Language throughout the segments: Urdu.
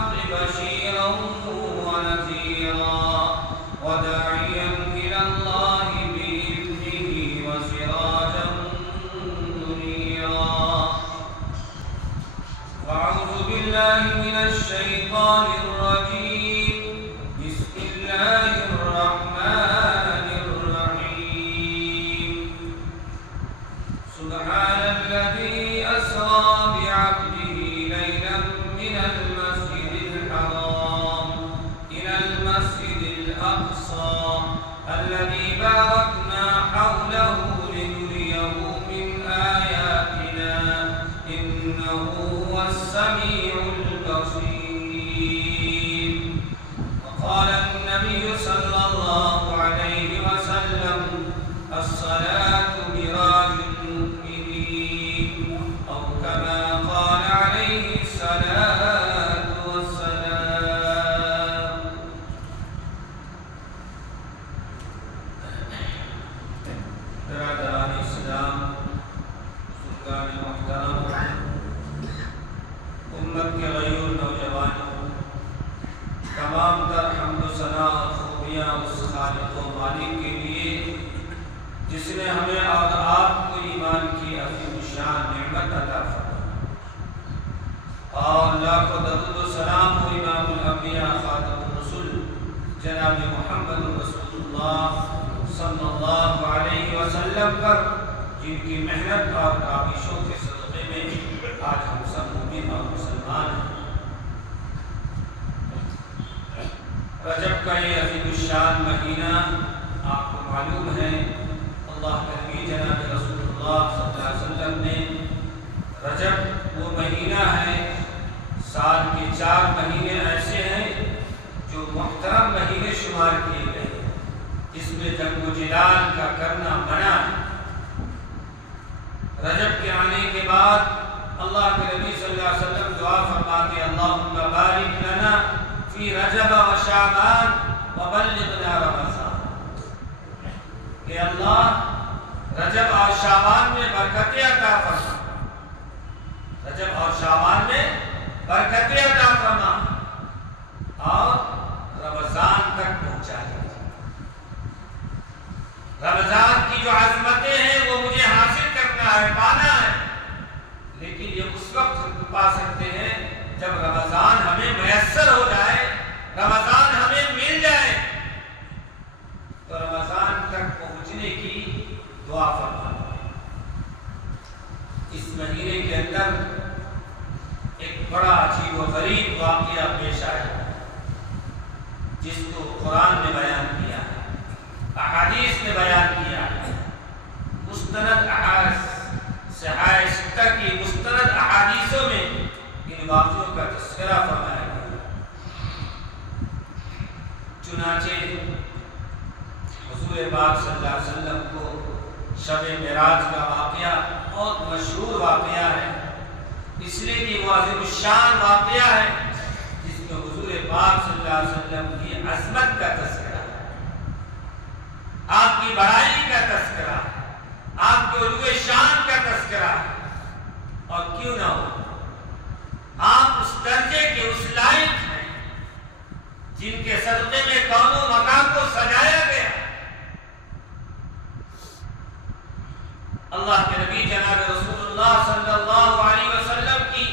بالحق بشيرا ونذيرا وداعيا إلى الله بإذنه وسراجا منيرا. أعوذ بالله من الشيطان الرجيم. بسم الله الرحمن الرحيم. سبحان الذي أسرى بعبده ليلا من المسجد الحرام إلى المسجد الأقصى الذي باركنا حوله لنريه من آياتنا إنه هو السميع البصير. وقال النبي صلى الله عليه وسلم: الصلاة مراج المؤمنين، أو كما قال عليه الصلاة والسلام. برادران اسلام، سلطان محترم، امت کے غیور نوجوانوں، تمام تر حمد و ثنا اور خوبیاں اس خالق و مالک کے لیے جس نے ہمیں اور آپ کو ایمان کی عظیم الشان نعمت عطا فرمائی، اور لاکھوں درود و سلام ہو امام الانبیاء خاتم الرسل جناب محمد رسول اللہ صلی اللہ علیہ وسلم پر، جن کی محنت اور کاوشوں کے صدقے میں آج ہم سب مومن اور مسلمان ہیں۔ رجب کا یہ عظیم الشان مہینہ آپ کو معلوم ہے، اللہ کے نبی جناب رسول اللہ صلی اللہ علیہ وسلم نے رجب وہ مہینہ ہے، سال کے 4 مہینے ایسے ہیں جو محترم مہینے شمار کیے گئے ہیں، جس میں جنگ و جدال کا کرنا منع ہے۔ رجب کے آنے کے بعد اللہ کے نبی صلی اللہ علیہ وسلم دعا فرماتے: اللہم بارک لنا فی رجب و شعبان وبلغنا رمضان، کہ اللہ رجب اور شعبان میں برکتیں عطا فرما، رجب اور شعبان میں برکتیں عطا فرما، اور رمضان تک پہنچا دے۔ رمضان کی جو عظمتیں ہیں وہ مجھے حاصل کرنا ہے، پانا ہے، لیکن یہ اس وقت پا سکتے ہیں جب رمضان ہمیں میسر ہو جائے، رمضان ہمیں مل جائے، تو رمضان تک پہنچنے کی دعا فرمانا ہے۔ اس مہینے کے اندر ایک بڑا عجیب و غریب واقعہ پیش آیا، جس کو قرآن نے بیان کیا ہے، احادیث نے بیان کیا ہے، مستند صحاح ستہ کی مستند احادیثوں میں ان واقعوں کا تذکرہ فرمایا گیا۔ چنانچہ حضور پاک صلی اللہ علیہ وسلم کو شب معراج کا واقعہ بہت مشہور واقعہ ہے، اس لیے کہ وہ عظیم الشان واقعہ ہے جس میں حضور پاک صلی اللہ علیہ وسلم کی عظمت کا تذکرہ ہے، آپ کی بڑائی کا تذکرہ ہے، آپ کے علو شان کا تذکرہ ہے۔ اور کیوں نہ ہو، آپ اس درجے کے اس لائق ہیں جن کے صدقے میں کون و مکان کو سجایا گیا۔ اللہ کے نبی جناب رسول اللہ صلی اللہ علیہ وسلم کی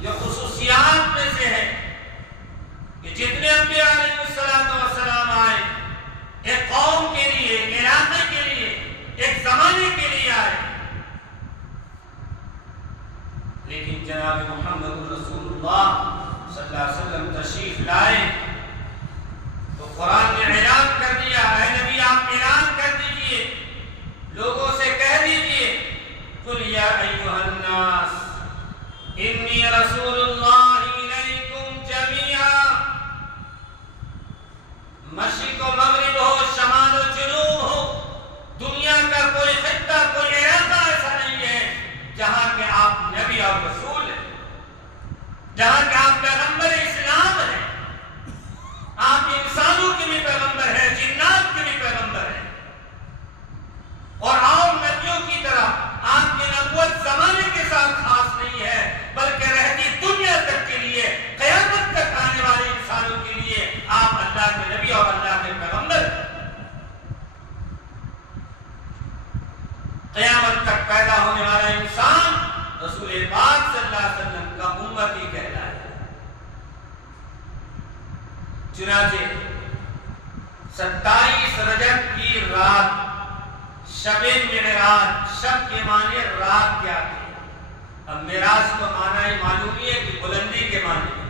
جو خصوصیات میں سے ہے کہ جتنے انبیاء علیہ السلام آئے، ایک قوم کے لیے، ایک علاقے کے لیے، ایک زمانے کے لیے آئے، لیکن جناب محمد رسول اللہ صلی اللہ علیہ وسلم تشریف لائے تو قرآن نے اعلان کر دیا: اے نبی آپ اعلان کر دیجئے، لوگوں سے کہہ دیجئے، قل یا ایھا الناس انی رسول اللہ الیکم جمیعا، مشرق و مغرب ہو، شمال و جنوب ہو، دنیا کا کوئی خطہ، کوئی علاقہ ایسا نہیں ہے جہاں کہ آپ نبی اور رسول ہیں، جہاں کہ آپ پیغمبر اسلام ہیں، آپ انسانوں کے بھی پیغمبر چنانچہ 27 رجب کی رات شب معراج، شب کے معنی رات کیا تھے؟ اب معراج کو معنی معلوم ہی ہے کہ بلندی کے معنی ہے۔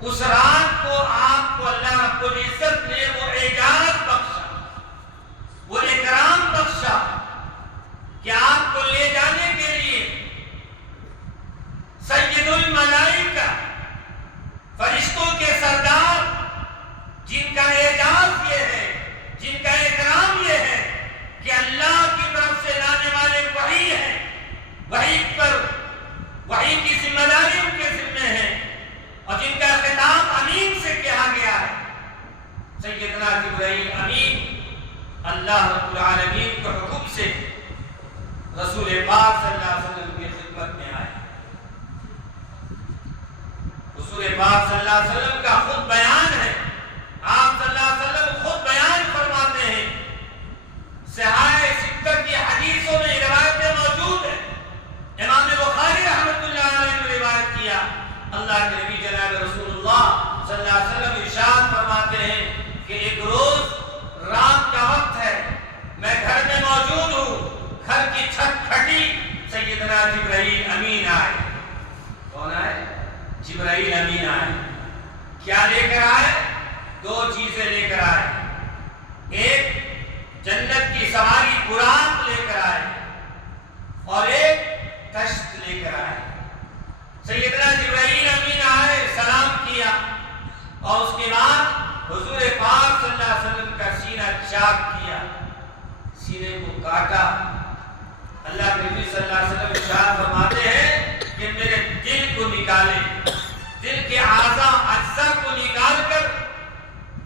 اس رات کو آپ کو اللہ رب العزت نے وہ اعزاز بخشا، وہ اکرام بخشا کہ آپ کو لے جانے کے لیے سید الملائکہ، فرشتوں کے سردار، جن کا اعزاز یہ ہے، جن کا اکرام یہ ہے کہ اللہ کی طرف سے لانے والے وحی ہیں، وحی کی ذمہ داری ان کے ذمہ ہے، اور جن کا خطاب امین سے کہا گیا ہے۔ سیدنا جبرائیل امین اللہ رب العالمین کے حکم سے رسول پاک صلی اللہ علیہ وسلم کی خدمت میں آئے۔ رسول پاک صلی اللہ علیہ وسلم کا خود بیان ہے، آپ صلی اللہ علیہ وسلم خود بیان فرماتے ہیں، صحاح ستہ کی حدیثوں میں روایتیں موجود ہیں، امام بخاری رحمۃ اللہ علیہ نے روایت کیا، اللہ کے نبی جناب رسول اللہ صلی اللہ علیہ وسلم ارشاد فرماتے ہیں کہ ایک روز رات کا وقت ہے، میں گھر میں موجود ہوں، گھر کی چھت پھٹی، سیدنا جبرائیل امین آئے۔ کون آئے؟ جبرائیل امین آئے۔ کیا لے کر آئے؟ 2 چیزیں لے کر آئے، ایک جنت کی سواری براق لے کر آئے اور ایک کشت لے کر آئے۔ سیدنا جبرائیل امین آئے، سلام کیا اور اس کے بعد حضور پاک صلی اللہ علیہ وسلم کا سینہ چاک کیا، سینے کو کاٹا۔ اللہ کے نبی صلی اللہ علیہ وسلم ارشاد فرماتے ہیں کہ میرے دل کو نکالے، دل کے اجزاء کو نکال کر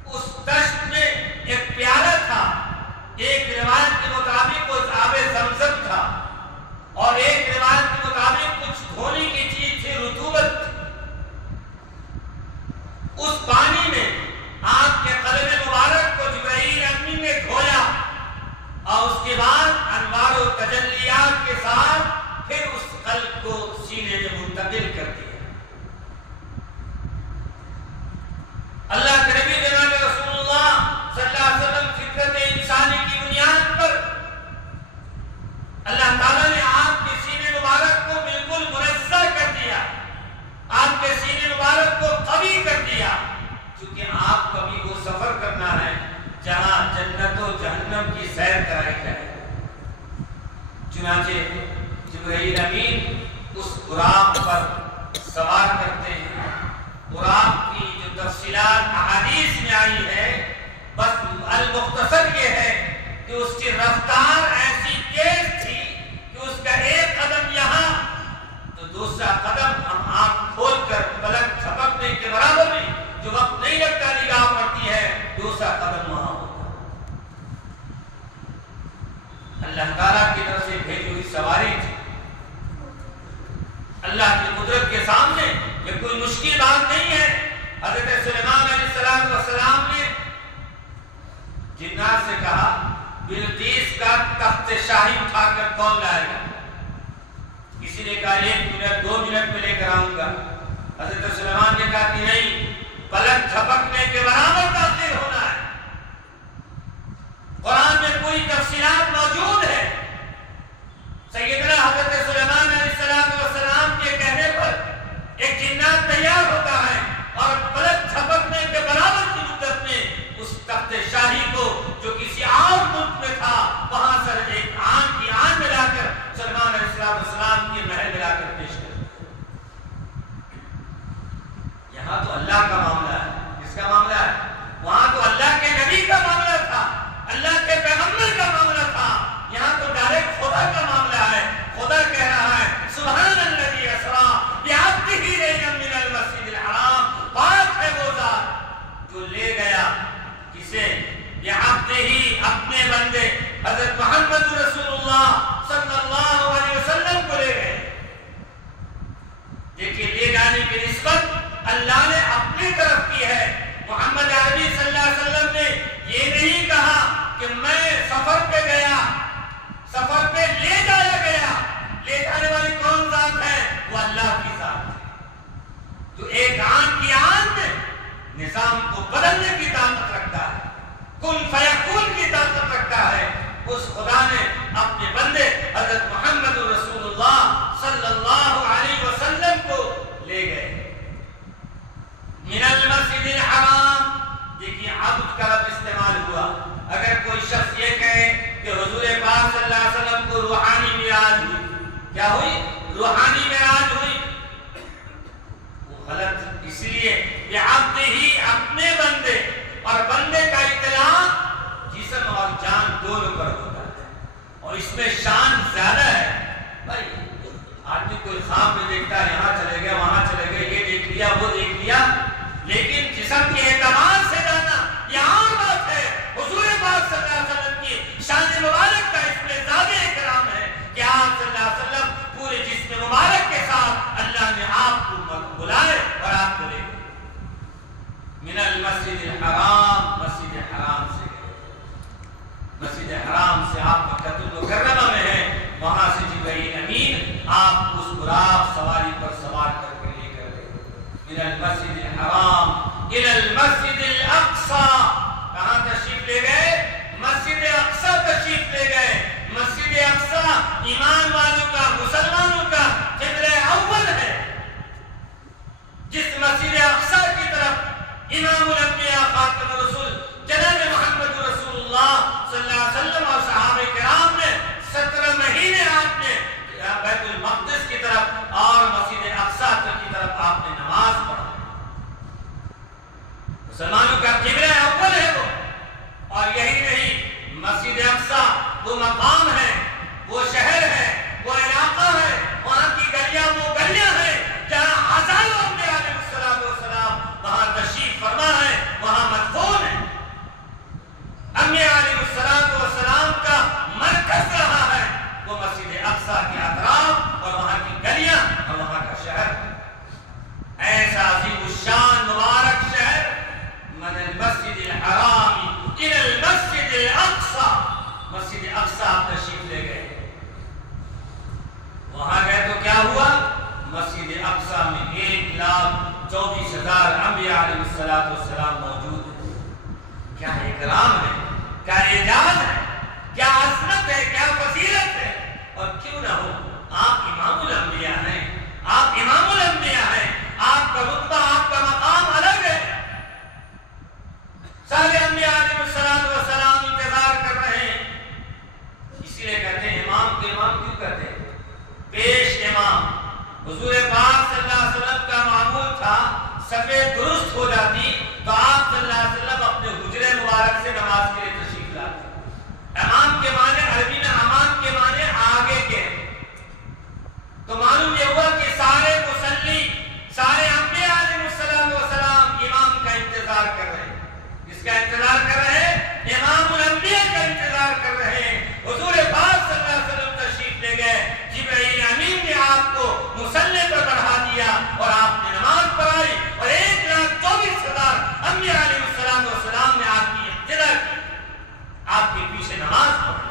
اس دشت میں ایک پیالہ تھا، ایک روایت کے مطابق وہ آب زمزم تھا اور ایک روایت کے مطابق کچھ دھونے کی چیز تھی، رطوبت۔ اس پانی میں آپ کے قلب مبارک کو جبرائیل امین نے دھویا اور اس کے بعد انوار و تجلیات کے ساتھ پھر اس قلب کو سینے میں منتقل کر دیا۔ اللہ کے نبی جناب رسول اللہ صلی اللہ علیہ وسلم فطرت انسانی کی بنیاد پر اللہ تعالیٰ نے آپ کے سینے مبارک کو بالکل منزہ کر دیا، آپ کے سینے مبارک کو قوی کر دیا، کیونکہ آپ کو بھی وہ سفر کرنا ہے جہاں جنت و جہنم کی سیر کرائی جائے۔ چنانچہ جبرائیل امین اس براق پر سوار کرتے ہیں۔ براق کی جو تفصیلات احادیث میں آئی ہے، بس المختصر یہ ہے کہ اس کی رفتار ایسی تیز تھی کہ اس کا ایک قدم یہاں تو دوسرا قدم ہم آنکھ کھول کر پلک جھپکنے کے برابر میں جو وقت نہیں لگتا نگاہ پڑتی ہے، دوسرا قدم وہاں ہوتا۔ اللہ تعالیٰ کی طرف سے بھیجی ہوئی سواری تھی۔ اللہ کی قدرت کے سامنے یہ کوئی مشکل بات نہیں ہے۔ حضرت سلیمان علیہ السلام نے جنات سے کہا بلقیس کا تخت شاہی اٹھا کر کون لائے گا؟ کسی نے کہا 1 منٹ 2 منٹ میں لے کر آؤں گا۔ حضرت سلیمان نے کہا کہ نہیں، پلک جھپکنے کے برابر تاخیر ہونا ہے۔ قرآن میں پوری تفصیلات موجود ہے۔ سیدنا حضرت سلیمان علیہ السلام کے کہنے پر ایک جنات تیار ہوتا ہے اور پلک جھپکنے کے برابر کی مدت میں اس تخت شاہی کو جو کسی اور ملک میں تھا وہاں سے ایک آن کی آن ملا کر سلیمان علیہ السلام کے محل ملا کر پیش کر۔ یہاں تو اللہ کا معاملہ ہے۔ کس کا معاملہ ہے؟ وہاں تو اللہ کے نبی کا معاملہ تھا، اللہ کے پیغمبر کا معاملہ تھا۔ یہاں تو ڈائریکٹ خدا کا معاملہ ہے۔ خدا کہہ رہا ہے سبحان الذی اسریٰ بعبدہ لیلا من المسجد الحرام، پاک ہے وہ ذات جو لے گیا کسے؟ بعبدہ، اپنے بندے حضرت محمد رسول اللہ صلی اللہ علیہ وسلم کو لے گئے۔ لیکن لے جانے کی نسبت اللہ نے نظام کو بدلنے کی طاقت رکھتا ہے، کن فیکون کی طاقت رکھتا ہے، اس خدا نے اپنے بندے حضرت محمد رسول اللہ صلی اللہ علیہ وسلم کو لے گئے من المسجد الحرام. دیکھیے عبد کا لفظ استعمال ہوا. اگر کوئی شخص یہ کہے کہ حضور پاک صلی اللہ علیہ وسلم کو روحانی معراج ہوئی، کیا ہوئی؟ روحانی معراج ہوئی، وہ غلط. اس لیے یہ عبد ہی اپنے بندے اور بندے کا اطلاع جسم اور جان دونوں پر ہوتا ہے، اور اس میں شان زیادہ ہے. بھائی آدمی کوئی خواب میں دیکھتا ہے یہاں چلے گئے وہاں چلے گئے، یہ دیکھ لیا وہ دیکھ لیا، لیکن جسم کے اعتبار سے جانا یہ عام بات ہے. حضور پاک صلی اللہ علیہ وسلم کی شان مبارک کا اس میں زیادہ اکرام ہے کہ آپ صلی اللہ علیہ وسلم پورے جسم مبارک کے ساتھ اللہ نے آپ کو بلائے اور آپ کو لے گئے من المسجد الحرام. مسجد حرام سے مسجد حرام سے آپ مکہ المکرمہ میں ہیں، وہاں سے جبرائیل امین آپ اس براق سواری پر سوار کر کے لے کر گئے من المسجد الحرام الى المسجد الاقصى. کہاں تشریف لے گئے؟ مسجد اقصی تشریف لے گئے. مسجد اقصی ایمان والوں کا، مسلمانوں کا قبلہ اول ہے. جس مسجد اقصی کی طرف امام الانبیاء خاتم الرسول جناب محمد رسول اللہ صلی اللہ علیہ وسلم اور صحابہ کرام نے 17 مہینے آپ نے بیت المقدس کی طرف اور مسجد اقصی کی طرف آپ نے نماز پڑھا. مسلمانوں کا قبلہ اول ہے وہ. اور یہی نہیں، مسجد اقصی وہ مقام ہے، وہ شہر ہے، وہ علاقہ ہے، وہاں کی گلیاں وہ گلیاں ہیں جہاں ہزاروں انبیاء علیہ السلام وہاں تشریف فرما ہے، وہاں مدفون ہے. انبیاء علیہ السلام کا مرکز رہا ہے وہ مسجد اقصی کے اطراف اور وہاں کی گلیاں اور وہاں کا شہر. ایسا عظیم الشان مبارک شہر من المسجد الحرام الى المسجد الاقصى. مسجد اقصی آپ تشریف لے گئے، وہاں گئے تو کیا ہوا؟ مسجد اقصی میں 1,24,000 انبیاء علیہ السلام موجود ہیں. کیا اکرام ہے، کیا اعجاز ہے، کیا عظمت ہے، کیا فضیلت ہے. اور کیوں نہ ہو، آپ امام الانبیاء ہیں، آپ امام الانبیاء ہیں، آپ کا رتبہ، آپ کا مقام الگ ہے. سارے انبیاء علیہ السلام انتظار کر رہے ہیں. اسی لیے کہتے ہیں امام کے امام کیوں کہتے ہیں؟ پیش امام. حضور پاک صلی اللہ علیہ وسلم کا معمول تھا صفیں درست ہو جاتی تو آپ صلی اللہ علیہ وسلم اپنے حجرے مبارک سے نماز کے لیے تشریف لاتے. امام کے معنی عربی میں امام کے معنی آگے کے. تو معلوم یہ ہوا کہ سارے مصلی، سارے انبیاء علیہ السلام امام کا انتظار کر رہے ہیں. کس کا انتظار کر رہے ہیں؟ امام الانبیاء کا انتظار کر رہے ہیں. حضور پاک صلی اللہ علیہ وسلم تشریف لے گئے، جبرائیل امین نے آپ کو مصلی پر بڑھا دیا اور آپ نے نماز پڑھائی اور 1,24,000 انبیاء علیہ السلام نے آپ کی اقتدا کی، آپ کے پیچھے نماز پڑھی.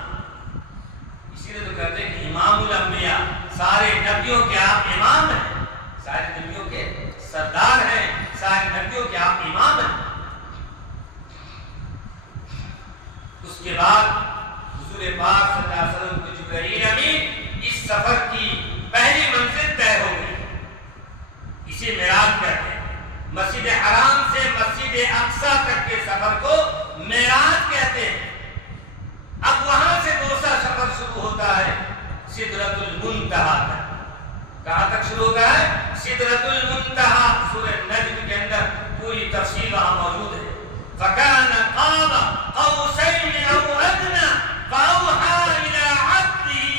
اسی لیے تو کہتے ہیں کہ امام الانبیاء، سارے نبیوں کے آپ امام ہیں، سارے نبیوں کے سردار ہیں، سارے نبیوں کے آپ امام ہیں. اس کے بعد حضور پاک صلی اللہ علیہ وسلم کو جبرائیل امین اس سفر کی پہلی منزل طے ہو گئی. اسے معراج کہتے ہیں. مسجد حرام سے مسجد اقصی تک کے سفر کو معراج کہتے ہیں. اب وہاں سے دوسرا سفر شروع ہوتا ہے سدرۃ المنتہا تک. کہاں تک شروع ہوتا ہے؟ سدرۃ المنتہا. سورہ نجم کے اندر پوری تفصیل وہاں موجود ہے. فَكَانَ قَابَ قَوْسَيْنِ أَوْ أَدْنَىٰ فَأَوْحَىٰ إِلَىٰ عَبْدِهِ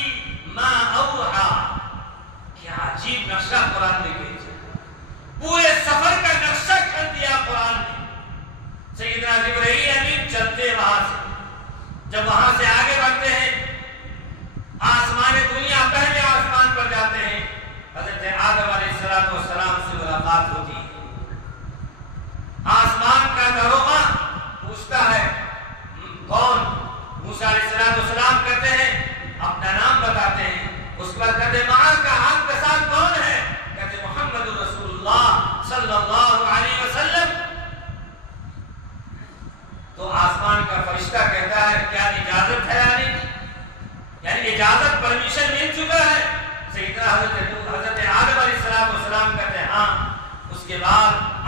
مَا أَوْحَىٰ. کیا عجیب نقشہ قرآن نے بھیجا. پورے سفر کا نقشہ کر دیا قرآن نے. سیدنا جبرائیل امین چلتے وہاں سے، جب وہاں سے آگے بڑھتے ہیں آسمان دنیا، پہلے آسمان پر جاتے ہیں، حضرت آدم علیہ السلام سے ملاقات ہوتی ہے. آسمان کا دروغہ پوچھتا ہے کون؟ موسیٰ علیہ السلام کہتے ہیں، اپنا نام بتاتے ہیں. اس پر کہتے ہیں وہاں کا آپ کے ساتھ کون ہے؟ کہتے محمد رسول اللہ صلی اللہ علیہ وسلم.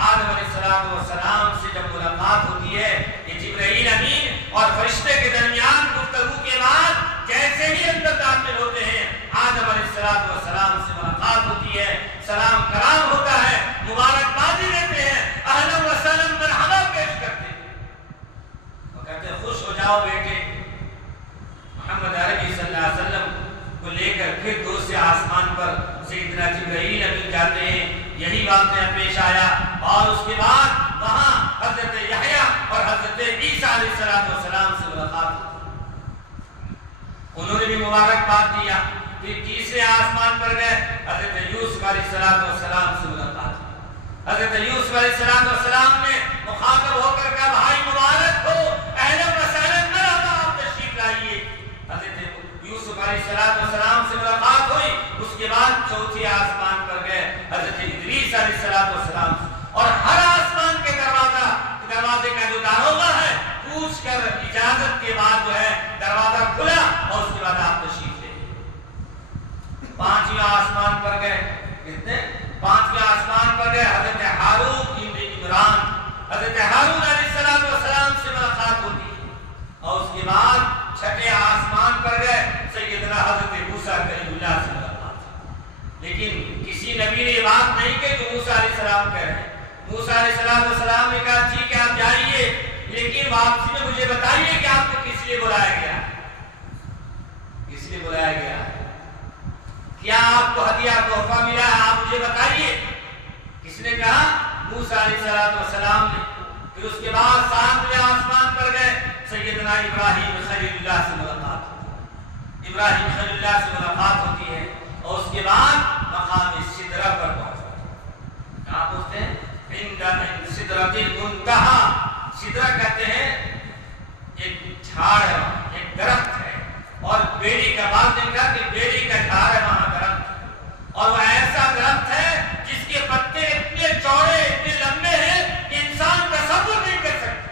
آدم علیہ السلام سے جب ملاقات ہوتی ہے، یہ جبرائیل امین اور فرشتے کے درمیان گفتگو کے بعد جیسے ہی اندر داخل ہوتے ہیں، آدم علیہ السلام سے ملاقات ہوتی ہے، سلام کلام ہوتا ہے، مبارکبادی دیتے ہیں، اہلا و سہلا مرحبا پیش کرتے ہیں، وہ کہتے ہیں خوش ہو جاؤ بیٹے۔ محمد عربی صلی اللہ علیہ وسلم کو لے کر پھر دوسرے آسمان پر سیدنا جبرائیل امین جاتے ہیں، یہی واقعہ پیش آیا، اور اس کے بعد وہاں حضرت یحییٰ اور حضرت عیسیٰ علیہ السلام سے ملاقات ہوئی، انہوں نے بھی مبارکباد دیا۔ پھر تیسرے آسمان پر گئے، حضرت یوسف علیہ السلام سے ملاقات ہوئی، حضرت یوسف علیہ السلام نے مخاطب ہو کر کہا بھائی مبارک ہو، اہلا و سہلا مرحبا، آپ تشریف لائیے۔ حضرت یوسف علیہ السلام سے ملاقات ہوئی، اس کے بعد چوتھے آسمان پر گئے، حضرت ادریس علیہ السلام، اور ہر آسمان کے دروازے کا جو داروغہ ہے پوچھ کر اجازت کے بعد جو ہے دروازہ کھلا، اور اس کے بعد آپ تشریف لے۔ پانچویں آسمان پر گئے، کتنے؟ پانچویں آسمان پر گئے، حضرت ہارون ابن عمران، حضرت ہارون علیہ السلام سے ملاقات ہوتی ہے، اور اس کے بعد چھٹے آسمان پر گئے، سیدنا حضرت موسیٰ کلیم اللہ سے ملاقات۔ لیکن کسی نبی نے یہ بات نہیں کہ جو موسیٰ علیہ السلام کہہ رہے ہیں۔ موسیٰ علیہ السلام نے کہا ٹھیک ہے آپ جائیے، لیکن واپسی میں مجھے بتائیے کہ آپ کو کس لیے بلایا گیا، کس لیے بلایا گیا، کیا آپ کو ہدیہ تحفہ ملا ہے، آپ مجھے بتائیے۔ کس نے کہا؟ موسیٰ علیہ السلام نے۔ پھر اس کے بعد ساتویں آسمان پر گئے، سیدنا ابراہیم خلیل اللہ سے ملاقات ہوتی ہے، ابراہیم خلیل اللہ سے ملاقات ہوتی ہے، اور اس کے بعد مقام سدرہ پر پہنچتے ہیں۔ کہاں پہنچتے ہیں؟ عند سدرۃ المنتہی۔ سدرہ کہتے ہیں ایک جھاڑ ہے، ایک درخت ہے، اور بیری کا بات نے کہا کہ بیری کا جھاڑ ہے وہاں درخت، اور وہ ایسا درخت ہے جس کے پتے اتنے چوڑے اتنے لمبے ہیں کہ انسان تصور نہیں کر سکتا۔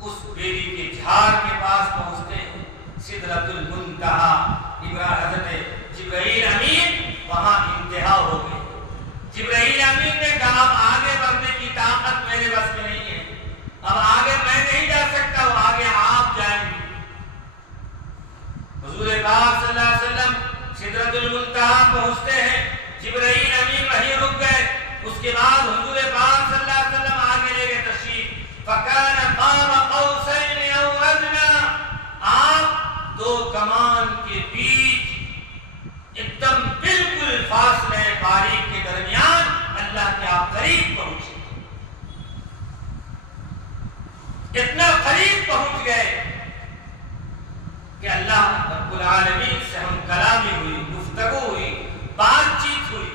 اس بیری کے جھاڑ کے پاس پہنچتے ہیں، سدرۃ المنتہی، حضرت جبرائیل امین وہاں انتہا ہو گئی۔ جبرائیل امین نے کہا اب آگے بڑھنے کی طاقت میرے بس میں نہیں ہے، اب آگے میں نہیں جا سکتا ہوں، آگے آپ جائیں گے۔ حضور پاک صلی اللہ علیہ وسلم سدرۃ المنتہی پہنچتے ہیں، جبرائیل امین وہیں رک گئے، اس کے بعد حضور پاک صلی اللہ علیہ وسلم آگے لے گئے تشریف، فَكَانَ قَابَ قَوْسَيْنِ أَوْ أَدْنَىٰ، آپ دو کمان کے بیچ ایک دم بالکل فاصلے باریک کے درمیان اللہ کے آپ قریب پہنچے، اتنا قریب پہنچ گئے کہ اللہ رب العالمین سے ہم کلامی ہوئی، گفتگو ہوئی، بات چیت ہوئی۔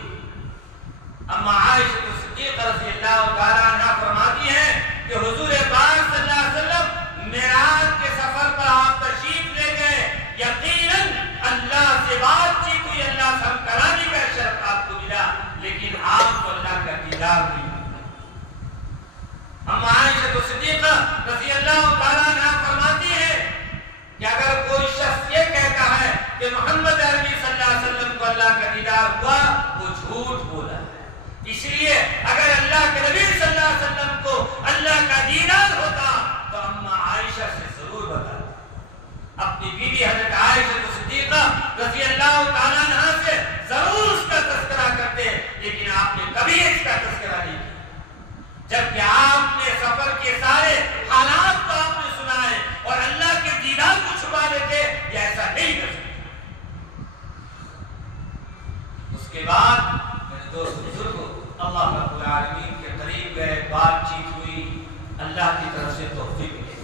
اما عائشہ صدیقہ رضی اللہ تعالیٰ عنہ فرماتی ہیں کہ حضور پاک صلی اللہ علیہ وسلم معراج کے سفر پر آپ تشریف لے گئے، یقیناً اللہ سے بات چیت ہوئی، اللہ سے ہم کلامی کا شرف آپ کو ملا، لیکن آپ کو اللہ کا دیدار نہیں ملا۔ اما عائشہ صدیقہ رضی اللہ تعالیٰ عنہ فرماتی ہے کہ اگر کوئی شخص یہ کہتا ہے کہ محمد عربی صلی اللہ علیہ وسلم کو اللہ کا دیدار ہوا، وہ جھوٹ بولا ہے۔ اس لیے اگر اللہ کے نبی صلی اللہ علیہ وسلم کو اللہ کا دیدار ہوتا تو اما عائشہ سے ضرور بتاتا، اپنی بیوی حضرت عائشہ صدیقہ رضی اللہ تعالیٰ عنہ سے ضرور اس کا تذکرہ کرتے، لیکن آپ نے کبھی اس کا تذکرہ نہیں کیا، جبکہ آپ نے سفر کے سارے حالات کو آپ نے سنائے اور اللہ کے دیدار کو چھپا لیتے، یہ ایسا نہیں کر سکتے۔ اس کے بعد میرے دوست بزرگوں، اللہ رب العالمین کے قریب گئے، بات چیت ہوئی، اللہ کی طرف سے توفیق ملے۔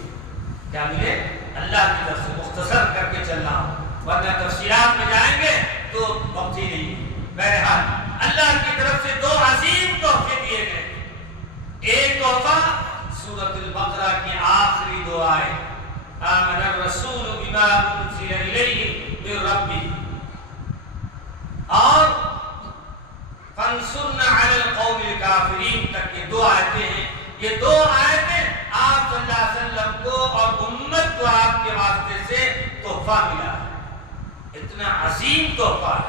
کیا ملے؟ اللہ کی طرف سے۔ مختصر کر کے چل رہا ہوں ورنہ تفصیلات میں جائیں گے تو وقت ہی نہیں۔ بہرحال اللہ کی طرف سے دو عظیم تحفے دیے گئے۔ ایک تحفہ سورۃ البقرہ کی آخری دو آیت، آمن الرسول بما انزل الیہ من ربہ، اور فانصرنا علی القوم الکافرین تک یہ دو آیتیں ہیں۔ یہ دو آیتیں آپ صلی اللہ علیہ وسلم کو اور امت کو آپ کے واسطے سے تحفہ ملا ہے، اتنا عظیم تحفہ ہے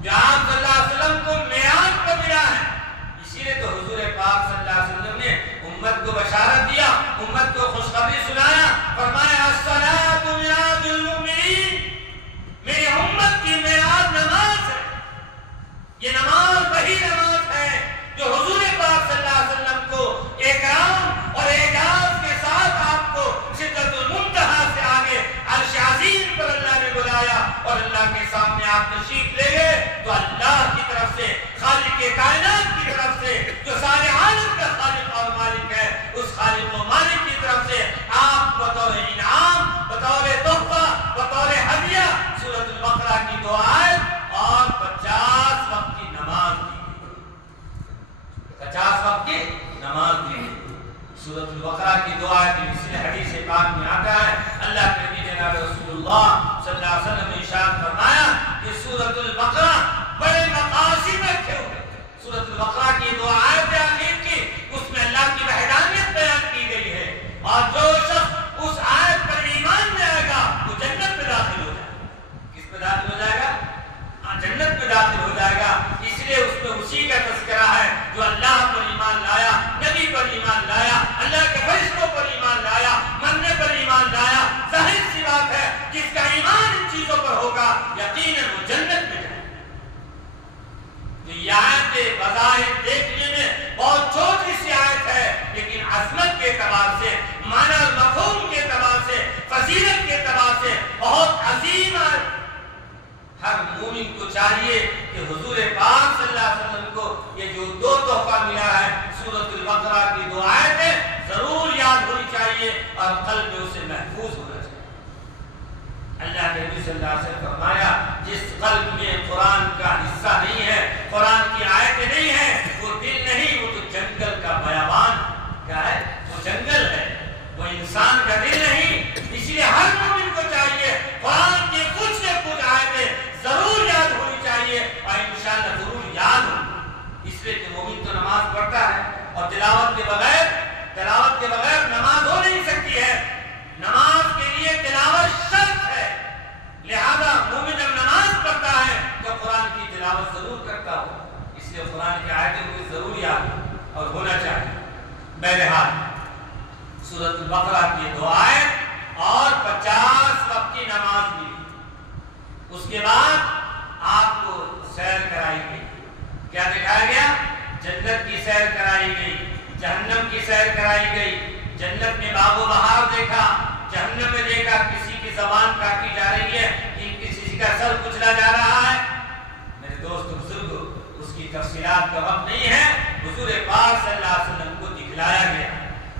جو آپ صلی اللہ علیہ وسلم کو معراج پر ملا ہے۔ اسی لیے لیے تو حضور پاک صلی اللہ علیہ وسلم نے امت کو بشارت دیا، امت کو خوشخبری سنایا، فرمایا الصلاۃ میعاد المؤمنین، میری امت کی میعاد نماز ہے۔ یہ نماز وہی نماز ہے جو حضور پاک صلی اللہ علیہ وسلم کو اکرام اور اعجاز کے ساتھ آپ کو سدرۃ المنتہا سے آگے عرش عظیم پر اللہ نے بلایا اور اللہ کے سامنے آپ تشریف لے گئے تو اللہ کی طرف سے، خالق کائنات کی طرف سے، جو سارے عالم کا خالق اور مالک ہے، اس خالق و مالک کی طرف سے آپ بطور انعام، بطور تحفہ، بطور ہدیہ سورۃ البقرہ کی 2 آیت اور 50 وقت کی نماز دی، 50 وقت کی نماز دی۔ سورۃ البقرہ کی 2 آیت اس حدیث پاک میں آتا ہے، اللہ کے نبی جناب رسول اللہ صلی اللہ علیہ وسلم نے ارشاد فرمایا کہ سورۃ البقرہ بڑے مقاصد رکھے ہوئے۔ سورۃ البقرہ کی 2 آیت آخر کی، اس میں اللہ کی وحدانیت بیان کی گئی ہے، اور جو شخص اس آیت پر ایمان لے آئے گا وہ جنت میں داخل ہو جائے گا۔ کس میں داخل ہو جائے گا؟ جنت میں داخل ہو جائے گا۔ اس لیے اس میں اسی کا تذکرہ ہے جو اللہ پر ایمان لایا، نبی پر ایمان لایا، اللہ کے فرشتوں پر ایمان لایا، مرنے پر ایمان لایا۔ ظاہر سی بات ہے جس کا ایمان ان چیزوں پر ہوگا یقیناً وہ جنت میں جائے گا۔ تو یہ آیت بظاہر دیکھنے میں بہت چھوٹی سی آیت ہے، لیکن عظمت کے اعتبار سے، معنی اور مفہوم کے اعتبار سے، فضیلت کے اعتبار سے بہت عظیم آیت۔ ہر مومن کو چاہیے کہ حضور پاک صلی اللہ علیہ وسلم کو یہ جو 2 تحفہ ملا ہے سورۃ البقرہ کی 2 آیتیں ضرور یاد ہونی چاہیے اور قلب میں اسے محفوظ ہونا چاہیے۔ اللہ کے نبی صلی اللہ علیہ وسلم فرمایا جس قلب میں قرآن کا حصہ نہیں ہے، قرآن کی آیتیں نہیں ہیں، وہ دل نہیں، وہ تو جنگل کا بیابان کیا ہے، وہ جنگل ہے، وہ انسان کا دل نہیں۔ اس لیے ہر مومن کو چاہیے قرآن کی کچھ نہ کچھ آیتیں ضرور یاد ہونی چاہیے اور انشاءاللہ ضرور یاد ہو۔ اس لیے کہ مومن تو نماز پڑھتا ہے اور تلاوت کے بغیر نماز ہو نہیں سکتی ہے۔ نماز کے لیے تلاوت شرط ہے، لہذا مومن جب نماز پڑھتا ہے تو قرآن کی تلاوت ضرور کرتا ہو۔ اس لیے قرآن کی آیتیں مجھے ضرور یاد اور ہونا چاہیے۔ بہرحال سورۃ البقرہ کی 2 آیت اور 50 وقت کی نماز بھی۔ اس کے بعد آپ کو سیر کرائی گئی، کیا دکھایا گیا؟ جنت کی سیر کرائی گئی، جہنم کی سیر کرائی گئی۔ جنت میں باغ و بہار دیکھا، جہنم میں دیکھا کسی کی زبان کاٹی جا رہی ہے، کسی کا سر کچلا جا رہا ہے۔ میرے دوست بزرگ، اس کی تفصیلات کا وقت نہیں ہے، حضور پاک صلی اللہ علیہ وسلم کو دکھلایا گیا۔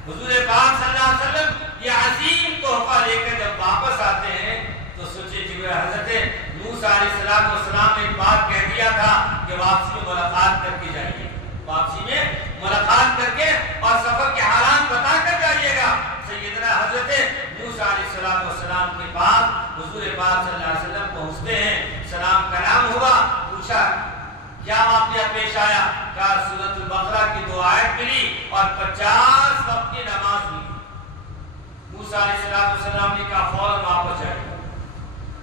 حضور پاک صلی اللہ علیہ وسلم یہ عظیم تحفہ لے کر جب واپس آتے ہیں تو سوچے کہ حضرت موسیٰ علیہ السلام نے ایک بات کہہ دیا تھا کہ واپسی میں ملاقات کر کے جائیے، واپسی میں ملاقات کر کے اور سفر کے حالات بتا کر جائیے گا۔ سیدنا حضرت موسیٰ علیہ السلام کے پاس حضور پاک صلی اللہ علیہ وسلم پہنچتے ہیں، سلام کلام ہوا، پوچھا کیا واقعہ پیش آیا؟ کہا سورۃ البقرہ کی 2 آیت ملی اور 50 وقت کی نماز ملی۔ موسیٰ علیہ السلام نے کہا فوراً واپس جائیے،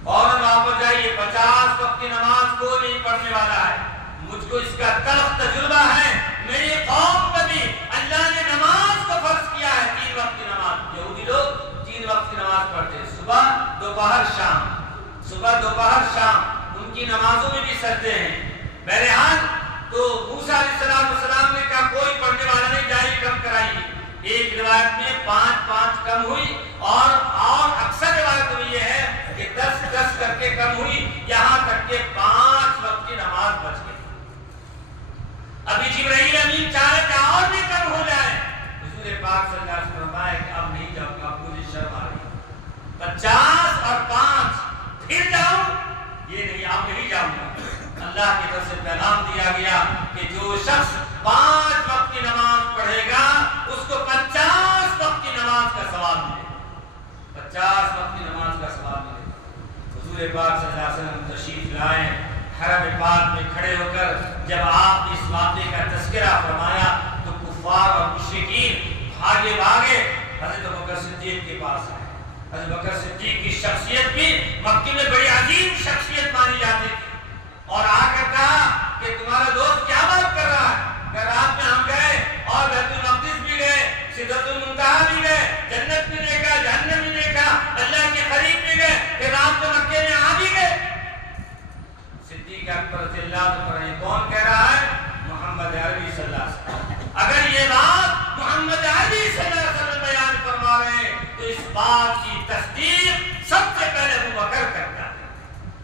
فوراً واپس جائیے، 50 وقت کی نماز کوئی نہیں پڑھنے والا ہے۔ مجھ کو اس کا تلخ تجربہ ہے، میری قوم پر بھی اللہ نے نماز کو فرض کیا ہے، 3 وقت کی نماز۔ یہودی لوگ 3 وقت کی نماز پڑھتے ہیں، صبح دوپہر شام، صبح دوپہر شام، ان کی نمازوں میں بھی سجدے ہیں۔ بہرحال تو موسیٰ علیہ السلام نے کہا کوئی پڑھنے والا نہیں، جائیے کم کرائیے۔ ایک روایت میں 5 کم ہوئی اور اکثر روایت میں یہ ہے کہ 10 کر کے کم ہوئی، یہاں تک کہ 5 وقت کی نماز بچ گئی۔ ابھی جبرائیل امین چاہے کہ اور بھی کم ہو جائے، حضور پاک صلی اللہ علیہ وسلم فرمایا کہ اب نہیں جاؤں گا، مجھے شرم آ رہی ہے، 50 اور 5 پھر جاؤں، یہ نہیں، اب نہیں جاؤں گا۔ اللہ کی طرف سے پیغام دیا گیا کہ جو شخص 5 وقت کی نماز پڑھے گا اس کو 50 وقت کی نماز کا ثواب ملے گا، 50 وقت کی نماز کا ثواب ملے گا۔ حضور پاک صلی اللہ علیہ وسلم تشریف لائے، حرم پاک میں کھڑے ہو کر جب آپ اس واقعے کا تذکرہ فرمایا تو کفار اور مشرکین بھاگے حضرت ابوبکر صدیق کے پاس آئے۔ حضرت ابوبکر صدیق کی شخصیت بھی مکے میں بڑی عظیم شخصیت مانی جاتی تھی، اور آ کر کہا کہ تمہارا دوست کیا بات کر رہا ہے؟ اگر رات میں ہم گئے اور بیت المقدس بھی گئے, سدرۃ المنتہا بھی گئے, جنت بھی دیکھا, جہنم بھی دیکھا, اللہ کے قریب بھی گئے, پھر رات کو مکے میں آ بھی گئے. صدیق اکبر رضی اللہ عنہ, یہ کون کہہ رہا ہے؟ محمد عربی صلی اللہ علیہ وسلم. اگر یہ بات محمد عربی صلی اللہ علیہ وسلم بیان فرما رہے ہیں تو اس بات کی تصدیق سب سے پہلے ابو بکر کرتا ہے.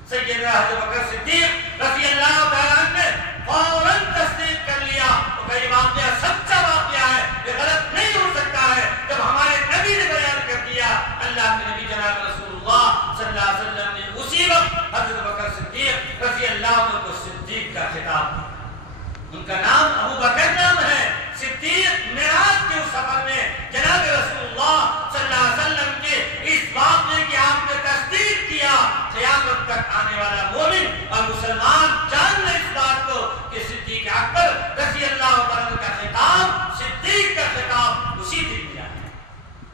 سیدنا حضرت بکر صدیق رضی اللہ تعالیٰ عنہ نے فوراً تصدیق کر لیا کہ یہ واقعہ سچا واقعہ ہے, یہ غلط نہیں ہو سکتا ہے. جب ہمارے نبی نے بیان کر دیا, اللہ کے نبی جناب رسول اللہ صلی اللہ علیہ وسلم نے اسی وقت حضرت بکر صدیق رضی اللہ عنہ کو صدیق کا خطاب دیا. ان کا نام ابو بکر نام ہے. صدیق معراج کے اس سفر میں جناب رسول اللہ صلی اللہ علیہ وسلم کے اس واقعے کی آپ نے تصدیق کیا. قیامت تک آنے والا مومن اور مسلمان جان لے اس بات کو کہ صدیق اکبر رضی اللہ عنہ کا خطاب, صدیق کا خطاب اسی دن ملا ہے.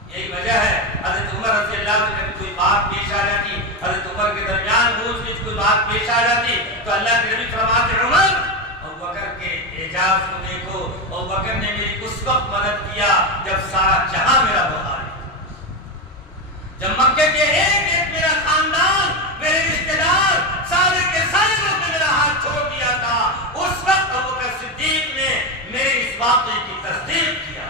یہی وجہ ہے حضرت عمر رضی اللہ عنہ میں کوئی بات پیش آ جاتی, حضرت عمر کے درمیان روز میں کوئی بات پیش آ جاتی تو اللہ کے نبی فرماتے, عمر ابو بکر کے اعجاز کو دیکھو, ابو بکر نے میری اس وقت مدد کیا جب سارا جہاں میرا بخار, جب مکے کے ایک میرا خاندان, میرے رشتہ دار سارے کے سارے لوگ نے میرا ہاتھ چھوڑ دیا تھا, اس وقت ابو بکر صدیق نے میرے اس واقعے کی تصدیق کیا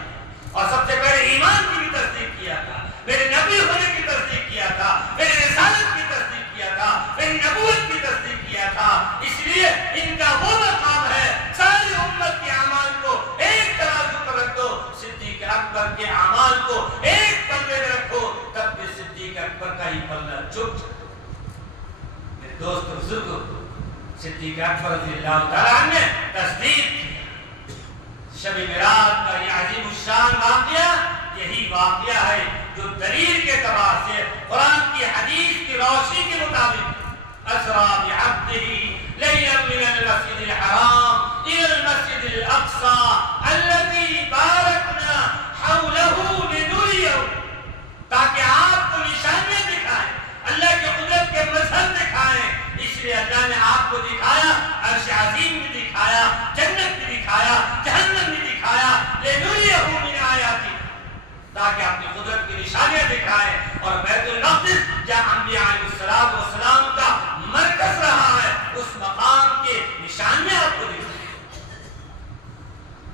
اور سب سے پہلے ایمان کی بھی تصدیق کیا تھا, میرے نبی ہونے کی تصدیق کیا تھا, میرے رسالت کی تصدیق کیا تھا, میری نبوت کی تصدیق کیا تھا. اس لیے ان کا وہ مقام ہے, ساری امت کے اعمال کو ایک ترازو پر رکھ دو, صدیق اکبر کے اعمال کو ایک پلے میں رکھو, تب بھی صدیق اکبر کا ہی پلہ جھک جائے. میرے دوست بزرگوں, صدیق اکبر رضی اللہ تعالیٰ عنہ نے تصدیق کی. شب معراج کا یہ عظیم الشان واقعہ یہی واقعہ ہے جو دلیل کے اعتبار سے قرآن کی حدیث کی روشنی کے مطابق اسرا بعبده ليلا من المسجد الحرام الى المسجد الاقصى الذي باركنا حوله لنريه, تاکہ آپ کو نشانیاں دکھائیں, اللہ کی قدرت کے مظہر دکھائیں. اس لیے اللہ نے آپ کو دکھایا, عرش عظیم بھی دکھایا, جنت بھی دکھایا, جہنم بھی دکھایا, لنریہ من آیاتہ, تاکہ اپنی قدرت کی نشانیاں دکھائیں. اور بیت المقدس جہاں انبیاء علیہ السلام کا مرکز رہا ہے, اس مقام کے نشانیاں آپ کو دکھائیں.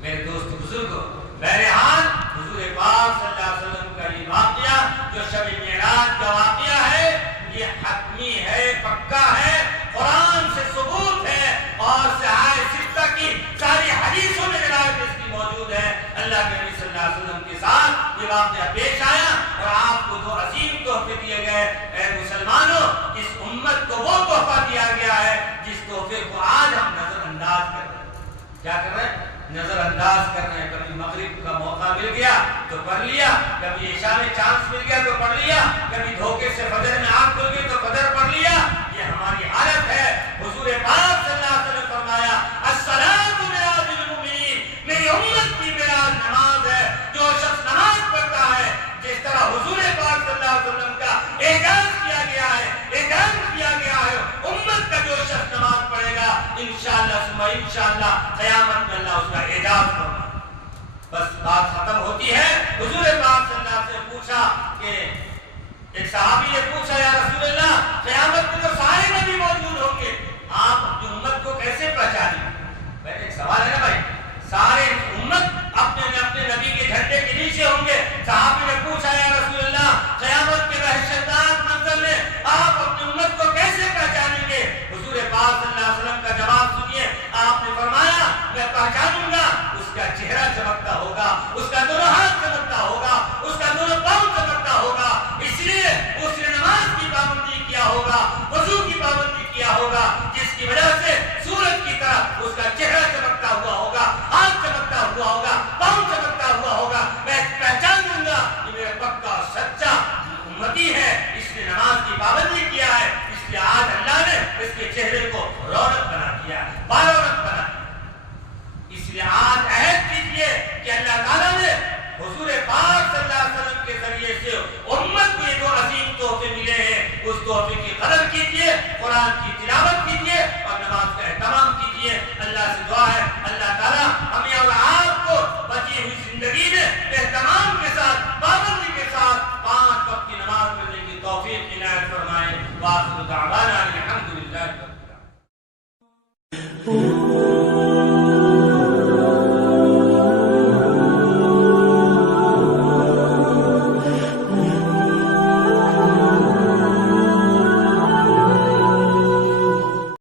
میرے دوست بزرگوں, بہرحال حضور پاک صلی اللہ علیہ وسلم کا یہ واقعہ جو شب معراج کا واقعہ ہے, یہ حتمی ہے, پکا ہے, قرآن سے ثبوت ہے اور صحائح ستہ کی ساری حدیثوں میں روایت اس کی موجود ہے. اللہ کے نبی صلی اللہ علیہ وسلم کے ساتھ یہ واقعہ پیش آیا اور آپ کو دو عظیم تحفے دیے گئے. اے مسلمانوں, اس امت کو وہ تحفہ دیا گیا ہے جس تحفے کو آج ہم نظر انداز کر رہے ہیں. کیا کر رہے ہیں؟ نظر انداز کر رہے ہیں. کبھی مغرب کا موقع مل گیا تو پڑھ لیا, کبھی عشاء میں چانس مل گیا تو پڑھ لیا, کبھی دھوکے سے فجر میں آنکھ کھل گئی تو فجر پڑھ لیا. یہ ہماری حالت ہے. حضور پاک صلی اللہ علیہ وسلم نے فرمایا, الصلاۃ معراج المؤمنین, میری امت کی معراج نماز ہے. جو شخص نماز پڑھتا ہے, جس طرح حضور پاک صلی اللہ علیہ وسلم کا اعزاز کیا گیا ہے, اعزاز کیا گیا ہے, امت کا جو شخص نماز پڑھے گا انشاءاللہ ثم انشاءاللہ قیامت میں اللہ اس کا اعزاز کرے. بس بات ختم ہوتی ہے. حضور پاک صلی اللہ علیہ وسلم نے پوچھا کہ ایک صحابی نے پوچھا, یا رسول اللہ, قیامت میں تو سارے نبی موجود ہوں گے, آپ اپنی امت کو کیسے پہچانیں؟ بھائی ایک سوال ہے نا بھائی, سارے امت اپنے نبی کے جھنڈے کے نیچے ہوں گے. صحابی نے پوچھا, یا رسول اللہ, قیامت کے وحشتناک منظر میں آپ اپنی امت کو کیسے پہچانیں گے؟ حضور پاک صلی اللہ علیہ وسلم کا جواب سنیے. آپ نے فرمایا, میں پہچانوں گا, اس کا چہرہ چمکتا ہوگا, اس کا دونوں ہاتھ چمکتا ہوگا, اس کا دونوں پاؤں چمکتا ہوگا, اس لیے اس نے واخر دعوانا